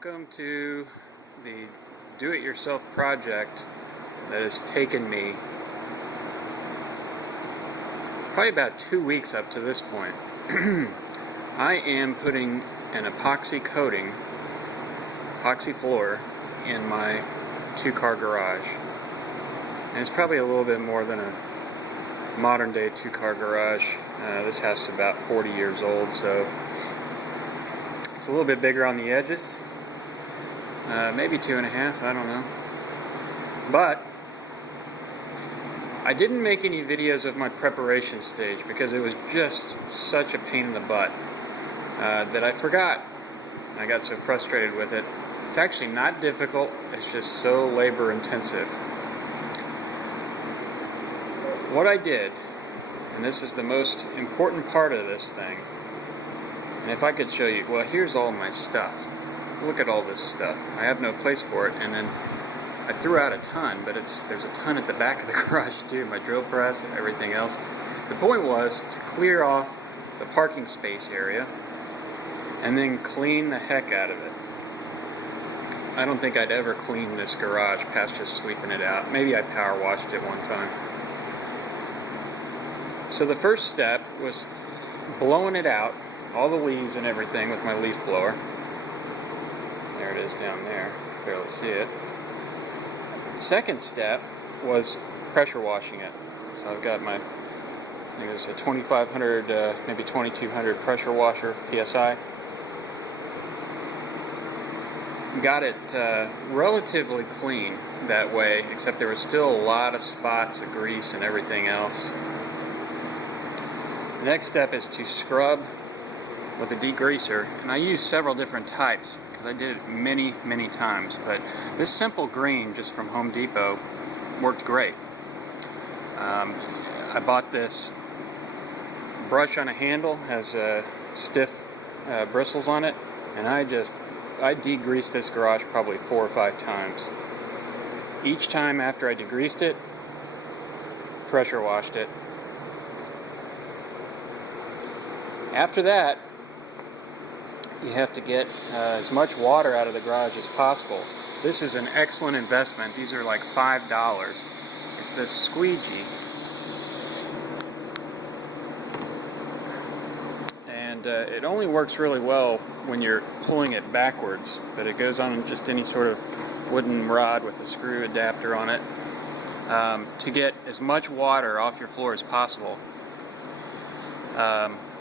Welcome to the do-it-yourself project that has taken me probably about 2 weeks up to this point. I am putting an epoxy coating, epoxy floor, in my two-car garage. And it's probably a little bit more than a modern-day two-car garage. This house is about 40 years old, so it's a little bit bigger on the edges. Maybe 2.5, I don't know. But I didn't make any videos of my preparation stage because it was just such a pain in the butt that I forgot. I got so frustrated with it. It's actually not difficult, it's just so labor intensive. What I did, and this is the most important part of this thing, and if I could show you, well, here's all my stuff. Look at all this stuff. I have no place for it, and then I threw out a ton, but there's a ton at the back of the garage too, my drill press and everything else. The point was to clear off the parking space area and then clean the heck out of it. I don't think I'd ever clean this garage past just sweeping it out. Maybe I power washed it one time. So the first step was blowing it out, all the leaves and everything, with my leaf blower. There it is down there, barely see it. Second step was pressure washing it. So I've got my, I think it's a 2500, maybe 2200 pressure washer, PSI. Got it relatively clean that way, except there was still a lot of spots of grease and everything else. The next step is to scrub with a degreaser, and I use several different types because I did it many times, but this simple green just from Home Depot worked great. I bought this brush on a handle, has stiff bristles on it, and I degreased this garage probably 4 or 5 times. Each time after I degreased it, pressure washed it. After that, you have to get as much water out of the garage as possible. This is an excellent investment. These are like $5. It's this squeegee. And it only works really well when you're pulling it backwards, but it goes on just any sort of wooden rod with a screw adapter on it to get as much water off your floor as possible,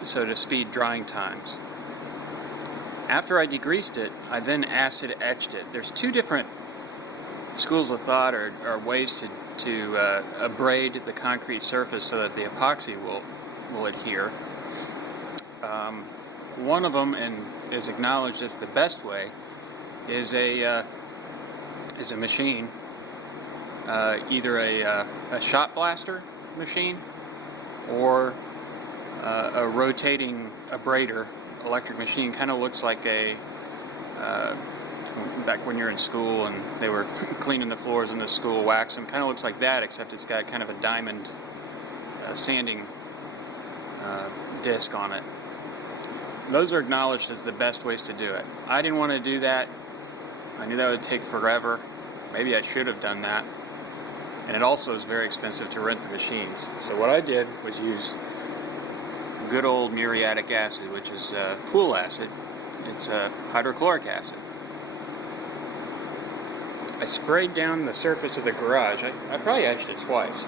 so to speed drying times. After I degreased it, I then acid etched it. There's 2 different schools of thought or ways to abrade the concrete surface so that the epoxy will adhere. One of them, and is acknowledged as the best way, is a machine, either a shot blaster machine or a rotating abrader electric machine. Kind of looks like back when you're in school and they were cleaning the floors in the school, wax them, kind of looks like that, except it's got kind of a diamond sanding disc on it. Those are acknowledged as the best ways to do it. I didn't want to do that. I knew that would take forever. Maybe I should have done that. And it also is very expensive to rent the machines. So what I did was use good old muriatic acid, which is pool acid. It's hydrochloric acid. I sprayed down the surface of the garage. I probably etched it twice.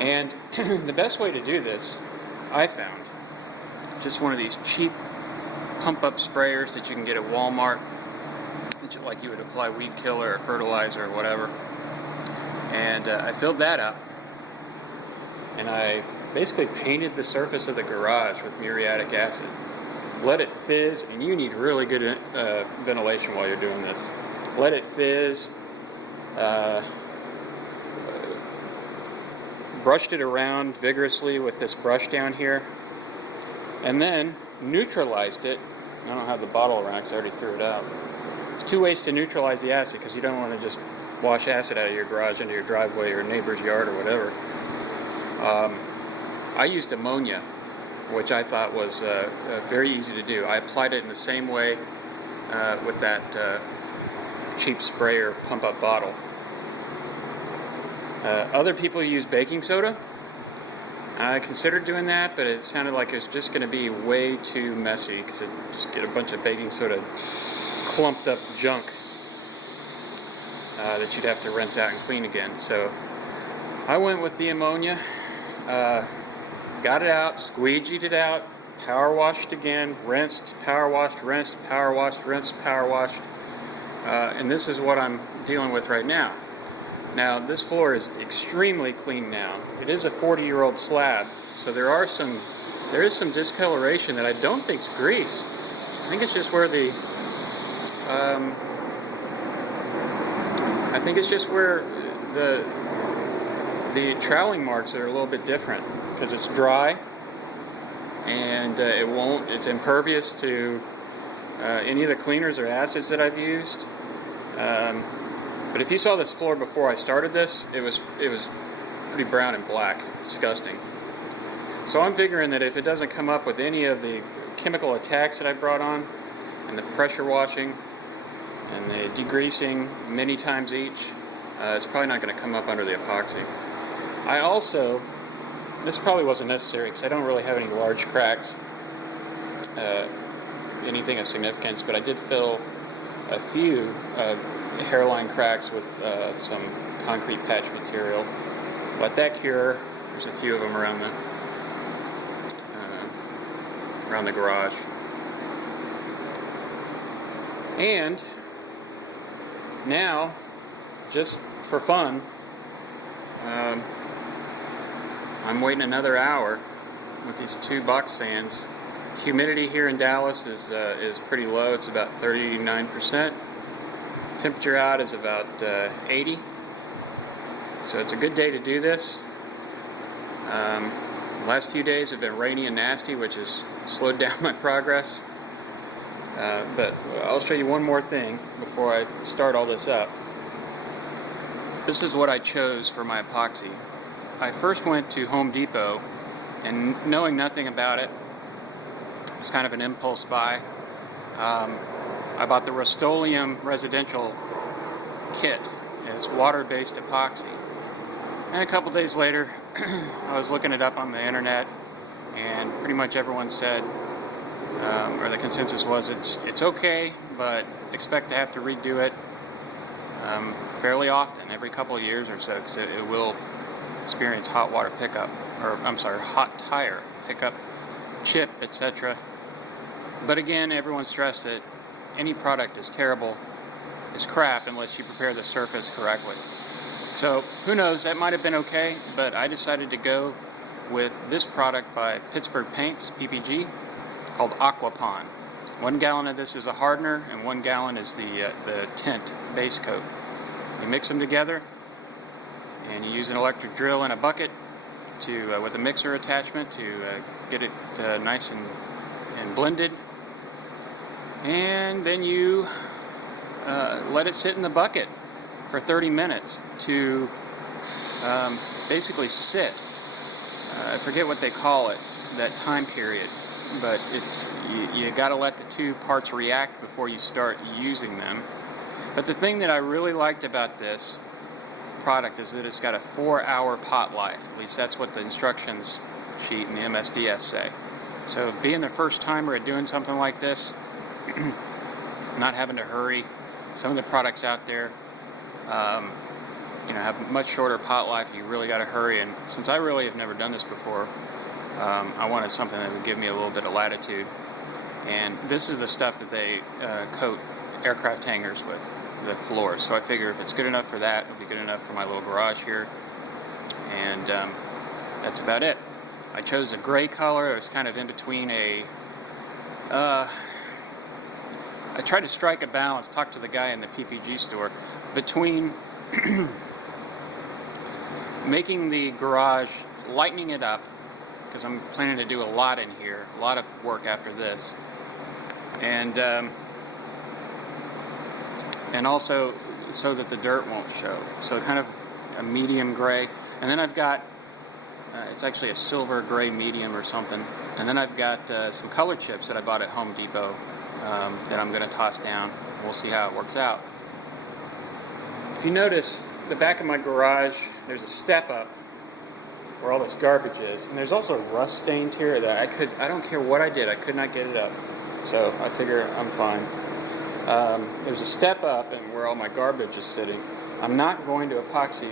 And the best way to do this, I found, just one of these cheap pump-up sprayers that you can get at Walmart, like you would apply weed killer or fertilizer or whatever. And I filled that up, and I basically painted the surface of the garage with muriatic acid. Let it fizz, and you need really good ventilation while you're doing this. Let it fizz. Brushed it around vigorously with this brush down here, and then neutralized it. I don't have the bottle around because I already threw it out. There's 2 ways to neutralize the acid, because you don't want to just wash acid out of your garage into your driveway or neighbor's yard or whatever. I used ammonia, which I thought was very easy to do. I applied it in the same way with that cheap sprayer pump-up bottle. Other people use baking soda. I considered doing that, but it sounded like it was just going to be way too messy because it just get a bunch of baking soda clumped up junk that you'd have to rinse out and clean again. So I went with the ammonia, got it out, squeegeed it out, power washed again, rinsed, power washed, rinsed, power washed, rinsed, power washed, and this is what I'm dealing with right now. Now, this floor is extremely clean now. It is a 40-year-old slab, so there is some discoloration that I don't think is grease. I think it's just where the the troweling marks are a little bit different because it's dry and it's impervious to any of the cleaners or acids that I've used. But if you saw this floor before I started this, it was pretty brown and black, disgusting. So I'm figuring that if it doesn't come up with any of the chemical attacks that I brought on, and the pressure washing, and the degreasing many times each, it's probably not going to come up under the epoxy. I also, this probably wasn't necessary because I don't really have any large cracks, anything of significance, but I did fill a few hairline cracks with some concrete patch material. Let that cure. There's a few of them around the garage. And now, just for fun, I'm waiting another hour with these two box fans. Humidity here in Dallas is pretty low. It's about 39%. Temperature out is about 80. So it's a good day to do this. Last few days have been rainy and nasty, which has slowed down my progress. But I'll show you one more thing before I start all this up. This is what I chose for my epoxy. I first went to Home Depot, and knowing nothing about it, it's kind of an impulse buy. I bought the Rust-Oleum residential kit. It's water-based epoxy. And a couple days later, I was looking it up on the internet, and pretty much everyone said, or the consensus was, it's okay, but expect to have to redo it fairly often, every couple of years or so, because it will experience hot water pickup, or I'm sorry, hot tire pickup, chip, etc. But again, everyone stressed that any product is terrible, is crap, unless you prepare the surface correctly. So who knows, that might have been okay, but I decided to go with this product by Pittsburgh Paints, PPG, called Aquapon. 1 gallon of this is a hardener, and 1 gallon is the tint base coat. You mix them together, and you use an electric drill and a bucket to, with a mixer attachment to get it nice and blended. And then you let it sit in the bucket for 30 minutes to basically sit. I forget what they call it, that time period, but you got to let the two parts react before you start using them. But the thing that I really liked about this product is that it's got a 4-hour pot life. At least that's what the instructions sheet and the MSDS say. So being the first timer at doing something like this, not having to hurry. Some of the products out there, have much shorter pot life. You really got to hurry. And since I really have never done this before, I wanted something that would give me a little bit of latitude. And this is the stuff that they coat aircraft hangars with, the floors. So I figure if it's good enough for that, it'll be good enough for my little garage here. And that's about it. I chose a gray color. It was kind of in between I tried to strike a balance, talk to the guy in the PPG store, between making the garage, lightening it up, because I'm planning to do a lot in here, a lot of work after this, and also so that the dirt won't show. So kind of a medium gray. And then I've got, it's actually a silver gray medium or something. And then I've got some color chips that I bought at Home Depot. that I'm going to toss down. We'll see how it works out. If you notice, the back of my garage, there's a step up where all this garbage is, and there's also rust stains here that I don't care what I did, I could not get it up. So I figure I'm fine. There's a step up and where all my garbage is sitting. I'm not going to epoxy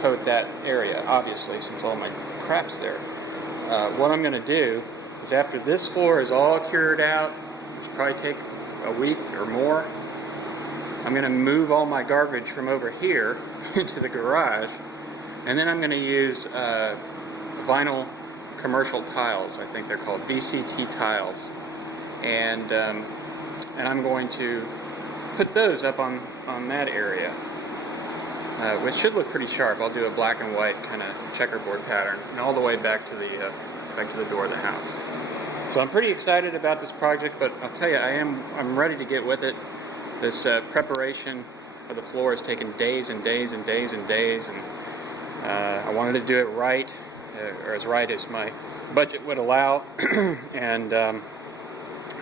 coat that area, obviously, since all my crap's there. What I'm going to do is, after this floor is all cured out, which will probably take a week or more, I'm going to move all my garbage from over here into the garage, and then I'm going to use vinyl commercial tiles. I think they're called VCT tiles, and I'm going to put those up on that area, which should look pretty sharp. I'll do a black and white kind of checkerboard pattern, and all the way back to the door of the house. So I'm pretty excited about this project, but I'll tell you, I'm ready to get with it. This preparation of the floor has taken days and days and days and days, and I wanted to do it right, or as right as my budget would allow, and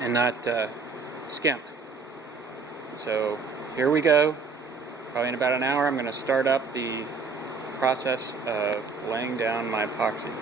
not skimp. So here we go. Probably in about an hour I'm going to start up the process of laying down my epoxy.